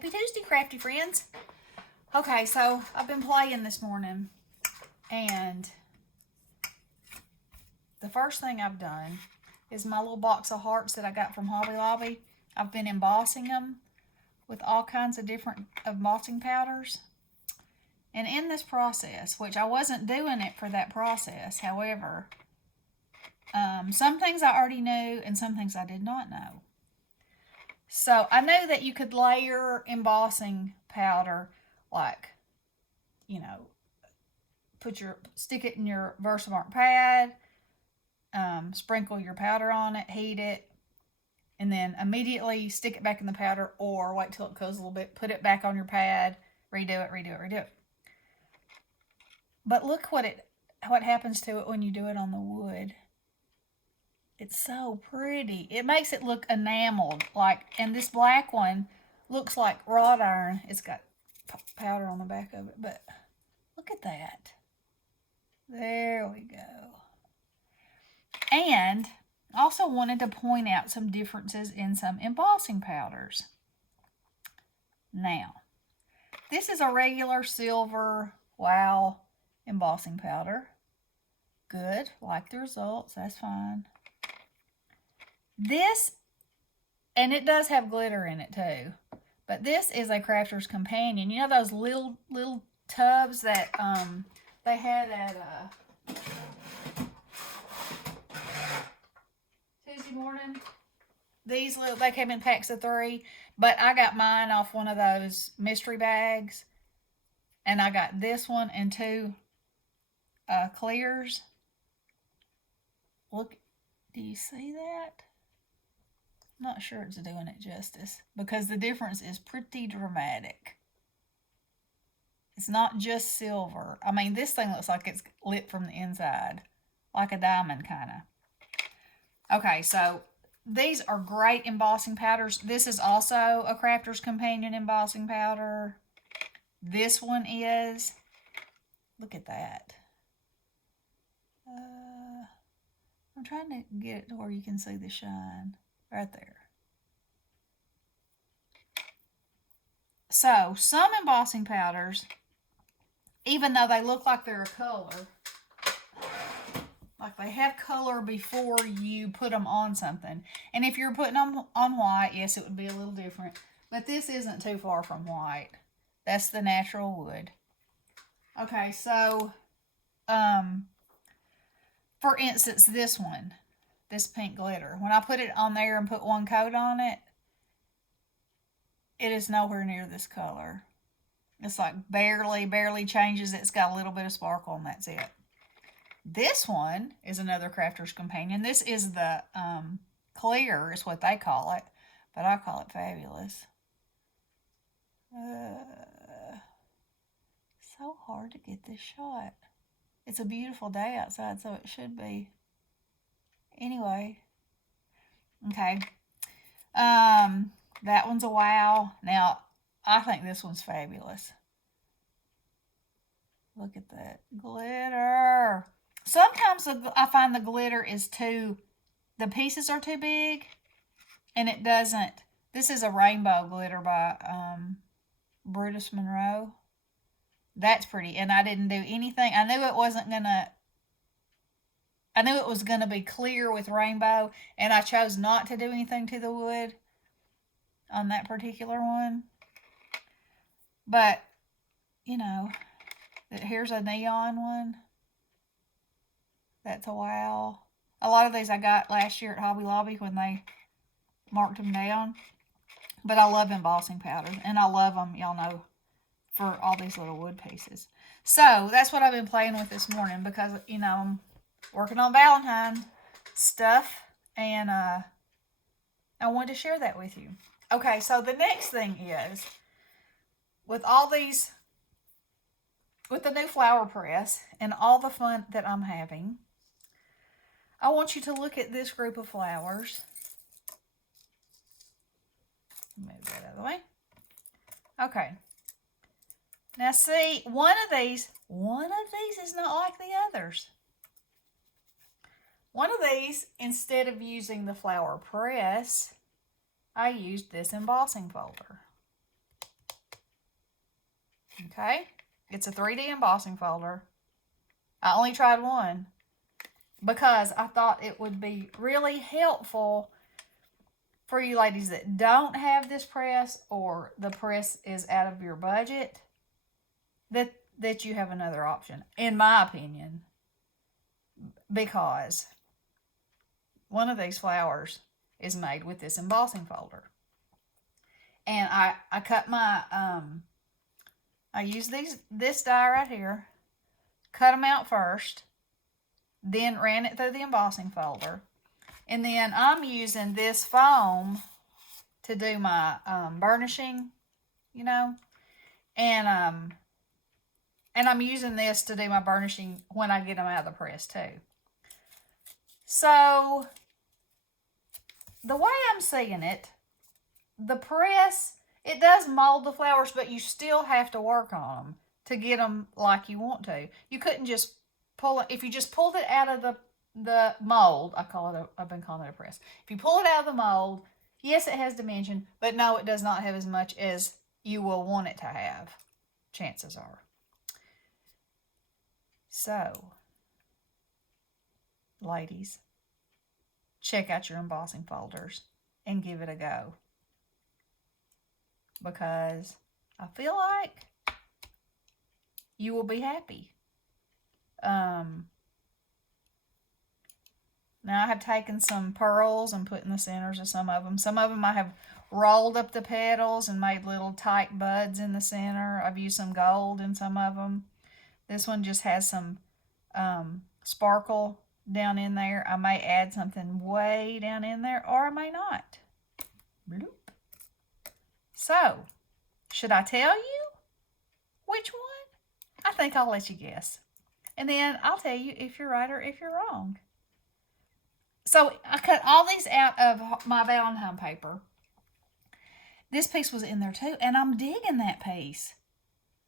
Happy Tuesday, crafty friends. Okay, so I've been playing this morning, and the first thing I've done is my little box of hearts that I got from Hobby Lobby. I've been embossing them with all kinds of different embossing powders. And in this process, which I wasn't doing it for that process, however, some things I already knew and some things I did not know. So I knew that you could layer embossing powder, like, you know, stick it in your Versamark pad, sprinkle your powder on it, heat it, and then immediately stick it back in the powder, or wait till it cools a little bit, put it back on your pad, redo it. But look what happens to it when you do it on the wood. It's so pretty. It makes it look enameled, and this black one looks like wrought iron. It's got powder on the back of it, but look at that. There we go. And I also wanted to point out some differences in some embossing powders. Now, this is a regular silver wow embossing powder. Good, like the results, that's fine. This, and it does have glitter in it too, but this is a Crafter's Companion. You know those little tubs that they had at Tuesday morning? They came in packs of 3, but I got mine off one of those mystery bags, and I got this one and 2 clears. Look, do you see that? Not sure it's doing it justice because the difference is pretty dramatic. It's not just silver. I mean, this thing looks like it's lit from the inside, like a diamond kind of. Okay, so these are great embossing powders. This is also a Crafter's Companion embossing powder. This one is. Look at that. I'm trying to get it to where you can see the shine. Right there. So, some embossing powders, even though they look like they're a color, like they have color before you put them on something. And if you're putting them on white, yes, it would be a little different. But this isn't too far from white. That's the natural wood. Okay, so, for instance, this one. This pink glitter. When I put it on there and put one coat on it, it is nowhere near this color. It's like barely changes. It's got a little bit of sparkle and that's it. This one is another Crafter's Companion. This is the clear is what they call it, but I call it fabulous. So hard to get this shot. It's a beautiful day outside, so it should be. Anyway, okay, that one's a wow. Now, I think this one's fabulous. Look at that glitter. Sometimes I find the glitter is the pieces are too big, and it doesn't. This is a rainbow glitter by Brutus Monroe. That's pretty, and I didn't do anything. I knew it was going to be clear with rainbow, and I chose not to do anything to the wood on that particular one. But, here's a neon one. That's a wow. A lot of these I got last year at Hobby Lobby when they marked them down. But I love embossing powders, and I love them, y'all know, for all these little wood pieces. So, that's what I've been playing with this morning because, I'm working on Valentine stuff, and I wanted to share that with you. Okay, so the next thing is, with the new flower press and all the fun that I'm having, I want you to look at this group of flowers. Move that out of the way. Okay. Now see, one of these is not like the others. One of these, instead of using the flower press, I used this embossing folder. Okay, it's a 3D embossing folder. I only tried one because I thought it would be really helpful for you ladies that don't have this press, or the press is out of your budget, that you have another option, in my opinion, because one of these flowers is made with this embossing folder. And I cut my, I use this die right here, cut them out first, then ran it through the embossing folder. And then I'm using this foam to do my burnishing, you know. And I'm using this to do my burnishing when I get them out of the press too. So, the way I'm seeing it, the press, it does mold the flowers, but you still have to work on them to get them like you want to. You couldn't just pull it. If you just pulled it out of the mold, I've been calling it a press. If you pull it out of the mold, yes, it has dimension, but no, it does not have as much as you will want it to have, chances are. So, ladies, check out your embossing folders and give it a go, because I feel like you will be happy. Now I have taken some pearls and put in the centers of some of them. Some of them I have rolled up the petals and made little tight buds in the center. I've used some gold in some of them. This one just has some sparkle down in there. I may add something way down in there, or I may not. Bloop. So, should I tell you which one? I think I'll let you guess. And then I'll tell you if you're right or if you're wrong. So, I cut all these out of my Valentine paper. This piece was in there too, and I'm digging that piece.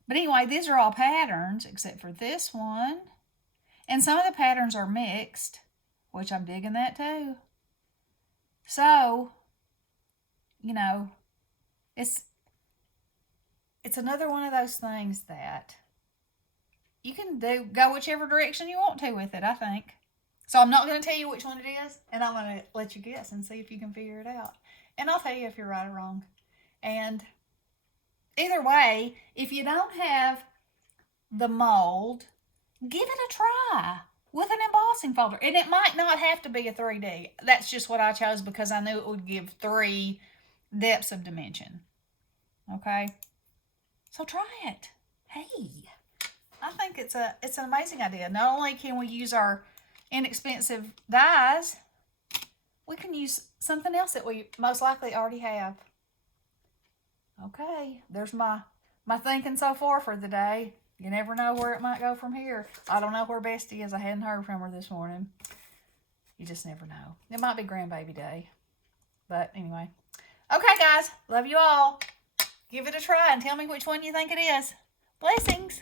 But anyway, these are all patterns except for this one. And some of the patterns are mixed, which I'm digging that too. So, you know, it's another one of those things that you can go whichever direction you want to with it, I think. So I'm not going to tell you which one it is, and I'm going to let you guess and see if you can figure it out. And I'll tell you if you're right or wrong. And either way, if you don't have the mold, give it a try with an embossing folder. And it might not have to be a 3D. That's just what I chose because I knew it would give 3 depths of dimension. Okay? So try it. Hey, I think it's an amazing idea. Not only can we use our inexpensive dies, we can use something else that we most likely already have. Okay, there's my thinking so far for the day. You never know where it might go from here. I don't know where Bestie is. I hadn't heard from her this morning. You just never know. It might be grandbaby day. But anyway. Okay, guys. Love you all. Give it a try and tell me which one you think it is. Blessings.